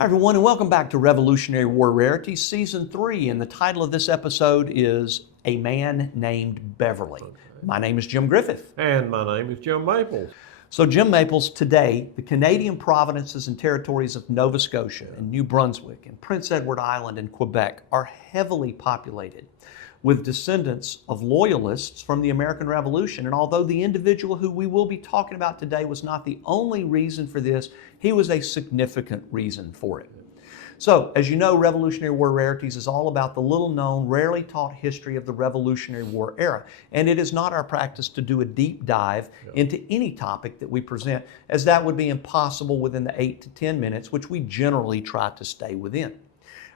Hi everyone, and welcome back to Revolutionary War Rarities Season 3, and the title of this episode is A Man Named Beverley. Okay. My name is Jim Griffith. And my name is Jim Maples. So Jim Maples, today, the Canadian provinces and territories of Nova Scotia and New Brunswick and Prince Edward Island and Quebec are heavily populated with descendants of Loyalists from the American Revolution. And although the individual who we will be talking about today was not the only reason for this, he was a significant reason for it. So, as you know, Revolutionary War Rarities is all about the little-known, rarely taught history of the Revolutionary War era. And it is not our practice to do a deep dive into any topic that we present, as that would be impossible within the 8 to 10 minutes, which we generally try to stay within.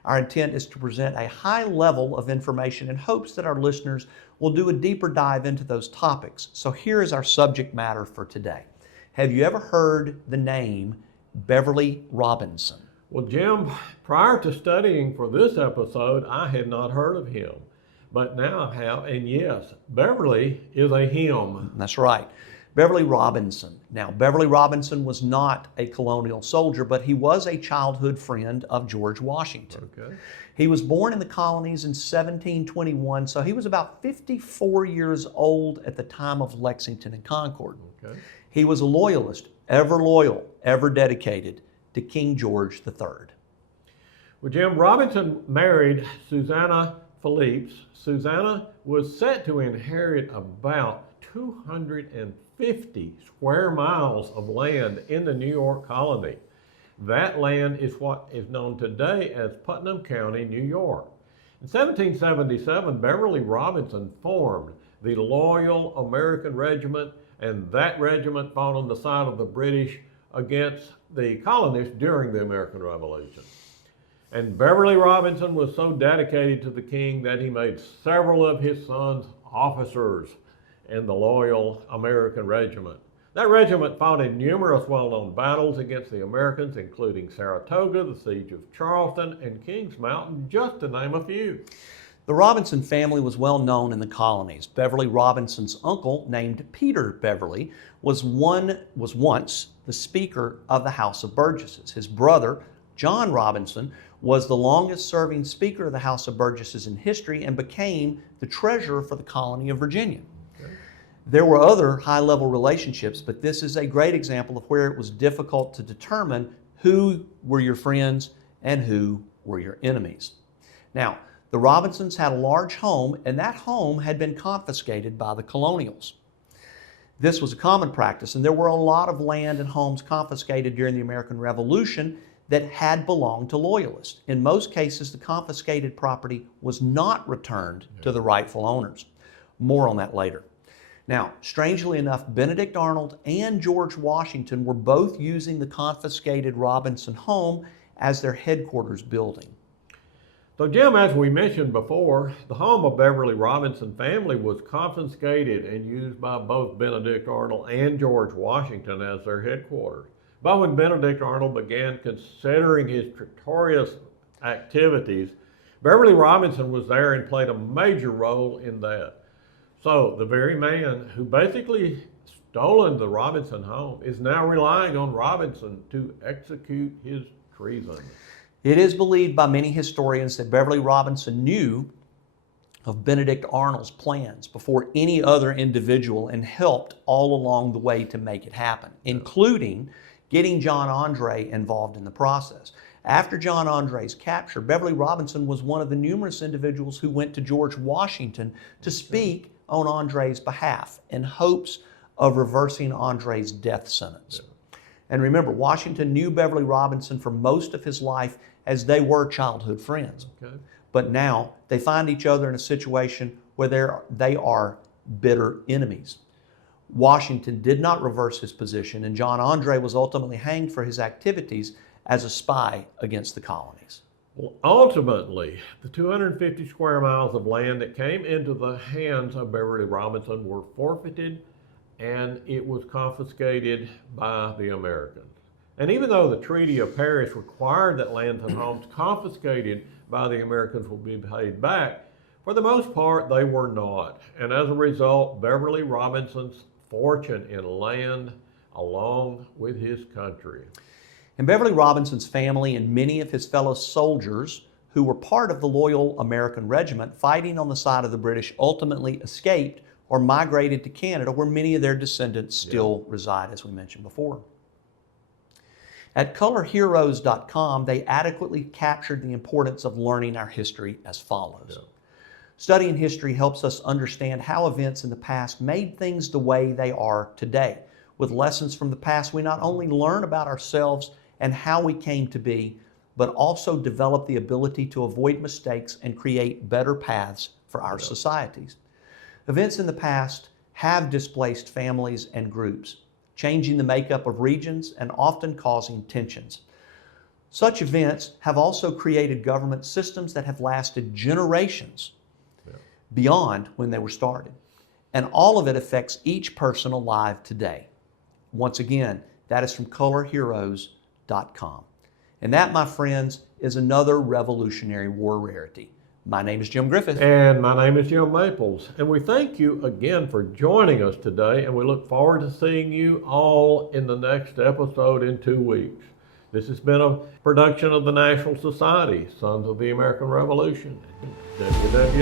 Our intent is to present a high level of information in hopes that our listeners will do a deeper dive into those topics. So here is our subject matter for today. Have you ever heard the name Beverley Robinson? Well, Jim, prior to studying for this episode, I had not heard of him. But now I have, and yes, Beverley is a him. That's right. Beverley Robinson. Now, Beverley Robinson was not a colonial soldier, but he was a childhood friend of George Washington. Okay. He was born in the colonies in 1721, so he was about 54 years old at the time of Lexington and Concord. Okay. He was a Loyalist, ever loyal, ever dedicated to King George III. Well, Jim, Robinson married Susanna Phillips. Susanna was set to inherit about 250 square miles of land in the New York colony. That land is what is known today as Putnam County, New York. In 1777, Beverley Robinson formed the Loyal American Regiment, and that regiment fought on the side of the British against the colonists during the American Revolution. And Beverley Robinson was so dedicated to the king that he made several of his sons officers in the Loyal American Regiment. That regiment fought in numerous well-known battles against the Americans, including Saratoga, the Siege of Charleston, and Kings Mountain, just to name a few. The Robinson family was well known in the colonies. Beverley Robinson's uncle, named Peter Beverley, was once the Speaker of the House of Burgesses. His brother, John Robinson, was the longest-serving Speaker of the House of Burgesses in history and became the treasurer for the colony of Virginia. There were other high-level relationships, but this is a great example of where it was difficult to determine who were your friends and who were your enemies. Now, the Robinsons had a large home, and that home had been confiscated by the Colonials. This was a common practice, and there were a lot of land and homes confiscated during the American Revolution that had belonged to Loyalists. In most cases, the confiscated property was not returned to the rightful owners. More on that later. Now, strangely enough, Benedict Arnold and George Washington were both using the confiscated Robinson home as their headquarters building. So, Jim, as we mentioned before, the home of Beverley Robinson family was confiscated and used by both Benedict Arnold and George Washington as their headquarters. But when Benedict Arnold began considering his traitorous activities, Beverley Robinson was there and played a major role in that. So the very man who basically stolen the Robinson home is now relying on Robinson to execute his treason. It is believed by many historians that Beverley Robinson knew of Benedict Arnold's plans before any other individual and helped all along the way to make it happen, including getting John Andre involved in the process. After John Andre's capture, Beverley Robinson was one of the numerous individuals who went to George Washington to speak on Andre's behalf in hopes of reversing Andre's death sentence. And remember, Washington knew Beverley Robinson for most of his life as they were childhood friends. Okay. But now they find each other in a situation where they are bitter enemies. Washington did not reverse his position, and John Andre was ultimately hanged for his activities as a spy against the colonies. Well, ultimately, the 250 square miles of land that came into the hands of Beverley Robinson were forfeited, and it was confiscated by the Americans. And even though the Treaty of Paris required that lands and homes confiscated by the Americans would be paid back, for the most part, they were not. And as a result, Beverley Robinson's fortune in land along with his country. And Beverly Robinson's family and many of his fellow soldiers who were part of the Loyal American Regiment fighting on the side of the British ultimately escaped or migrated to Canada, where many of their descendants still reside, as we mentioned before. At colorheroes.com, they adequately captured the importance of learning our history as follows. Studying history helps us understand how events in the past made things the way they are today. With lessons from the past, we not only learn about ourselves and how we came to be, but also develop the ability to avoid mistakes and create better paths for our societies. Events in the past have displaced families and groups, changing the makeup of regions and often causing tensions. Such events have also created government systems that have lasted generations beyond when they were started. And all of it affects each person alive today. Once again, that is from colorheroes.com. And that, my friends, is another Revolutionary War rarity. My name is Jim Griffith. And my name is Jim Maples. And we thank you again for joining us today, and we look forward to seeing you all in the next episode in 2 weeks. This has been a production of the National Society, Sons of the American Revolution, www.sar.org.